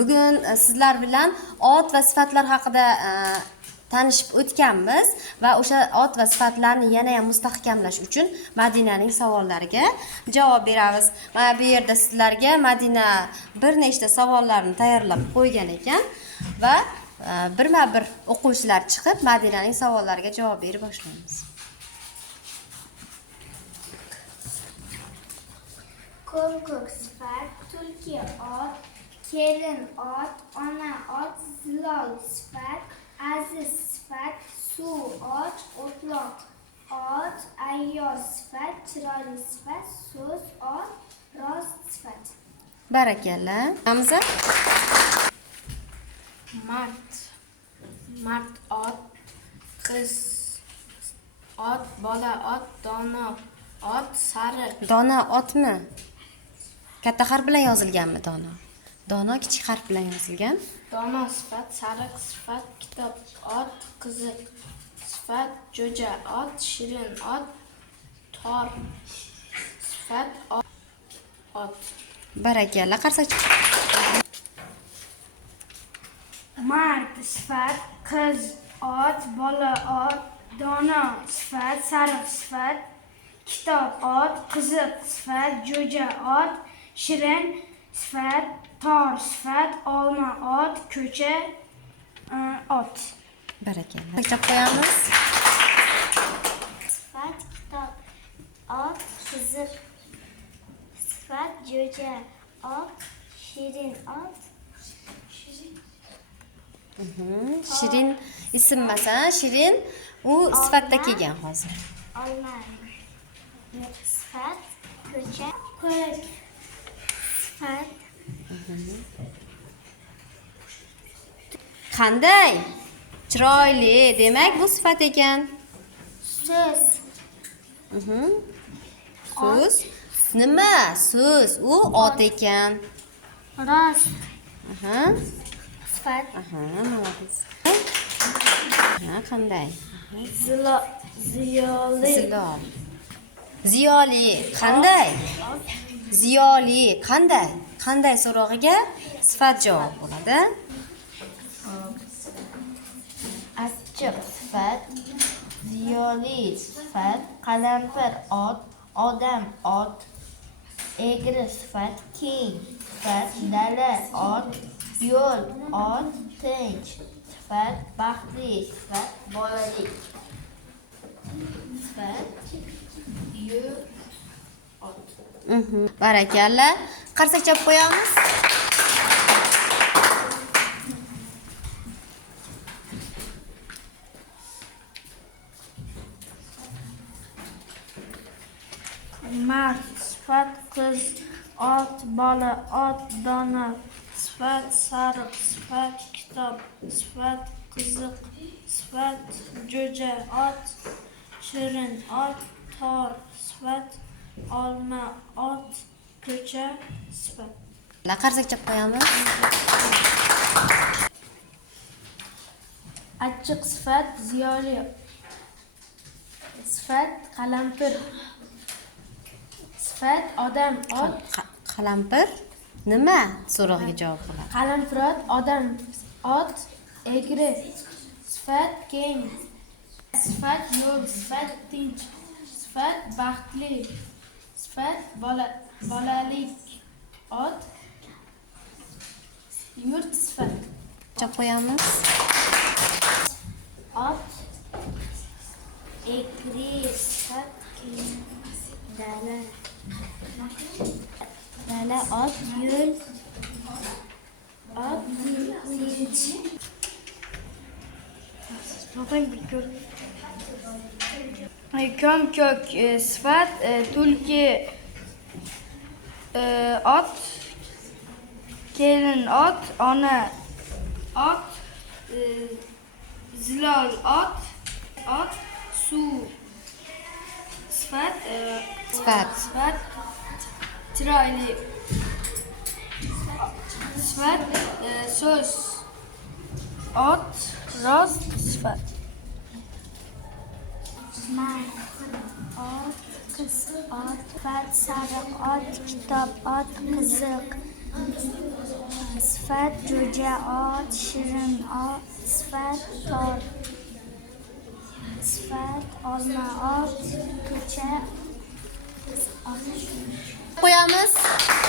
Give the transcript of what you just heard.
Bugun sizlar bilan ot va sifatlar haqida tanishib o'tganmiz va o'sha ot va sifatlarni yana ham mustahkamlash uchun Madinaning savollariga javob beramiz. Mana bu yerda sizlarga Madina bir nechta savollarni tayyorlab qo'ygan ekan va birma-bir o'quvchilar chiqib Madinaning savollariga javob berib boshlaymiz. Ko'k sifat, tulki ot, kelin ot, ona ot, zilol sifat, aziz sifat, suv ot, o'tloq ot, ayyor sifat, chiroyli sifat, so'z ot, rost sifat. Barakalla. Hamza? Mard ot, qiz ot, bola ot, dono ot, sariq. Dona otmi? Katta harf bilan yozilganmi dono? Dono kichik harf bilan yozilgan. Dono sifat, sariq sifat, kitob ot, qiziq sifat, jo'ja ot, shirin ot, tor sifat, ot. Barakalla. Qarsak. Mard sifat, qiz ot, bola ot, dono sifat, sariq sifat, kitob ot, qiziq sifat, jo'ja ot, shirin sifat, tor sifat, olma ot, ko'cha ot. Barakalla. Chap qo'yamiz. Sifat, kitob ot, qiziq sifat, jo'ja ot, shirin ot. Shirin ism masalan, Shirin u sifatda kelgan hozir. Olma sifat, ko'cha, ko'k sifat, Qanday? Chiroyli, demak bu sifat ekan. so'z, So'z. Nima? So'z. U ot ekan. rost sifat, Молодец. Qanday? ziyoli Zilol. Ziyoli qanday? Ziyoli qanday? Qanday so'rog'iga sifat javob bo'ladi. Achchiq sifat, ziyoli sifat, qalampir ot, odam ot, egri sifat, keng sifat, dala ot, yo'l ot, tinch sifat, baxtli sifat, bolalik sifat, yo'l ot. Barakalla. Qarsak chop qo'yamiz. mard sifat, qiz ot, bola ot, dono sifat, sariq sifat, kitob sifat, qiziq sifat, jo'ja ot, shirin ot, tor sifat, olma ot, ko'cha sifat. Qarsak chop qo'yamiz. Achchiq sifat, ziyoli sifat, qalampir sifat, odam ot, Qalampir nima so'rog'iga javob bo'ladi. qalampir ot, odam ot, egri sifat, keng sifat, yo'l sifat, tinch sifat, baxtli sifat, bolalik ot, yurt sifat. Chop qo'yamiz. Ot, egri sifat, keng dala ot, yo'l ot, tinch. Ko'k sifat, tulki ot, kelin ot, ona ot, zilol ot, suv sifat, Sifat. chiroyli sifat, so'z ot, rost sifat. Mard ot, qiz ot, sariq ot, kitob ot, qiziq Sifat jo'ja ot, shirin ot. Sifat tor. Sifat olma ot, ko'cha. Qo'yamiz.